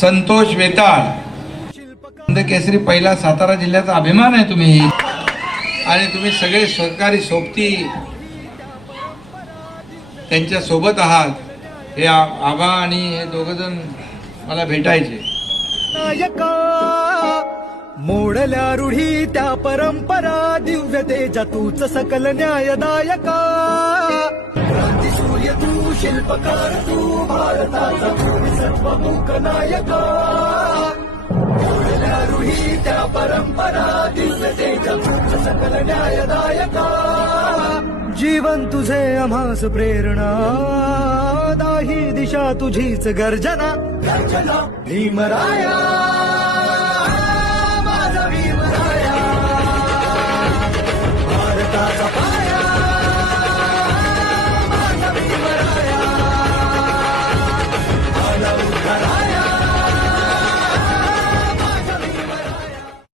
संतोष वेताळ, हिंद केसरी पहिला सातारा जिल्ह्याचा अभिमान आहे तुम्ही. आणि तुम्ही सगळे सहकारी सोबती त्यांच्या सोबत आहात. हे आबा आणि हे दोघजण मला भेटायचे. नायका मोडल्या रूढी त्या परंपरा, दिव्य तेजा तूच सकल न्यायदायका. क्रांती सूर्य तू, शिल्पकार तू, भारताचा सर्वमुख नायका. मोडल्या रूढी त्या परंपरा, दिव्य तेजा तूच सकल न्यायदायका. जीवन तुझे आम्हास प्रेरणा, दाही दिशा तुझीच गर्जना. गर्जना भीमराया, माझा भीमराया, भारताचा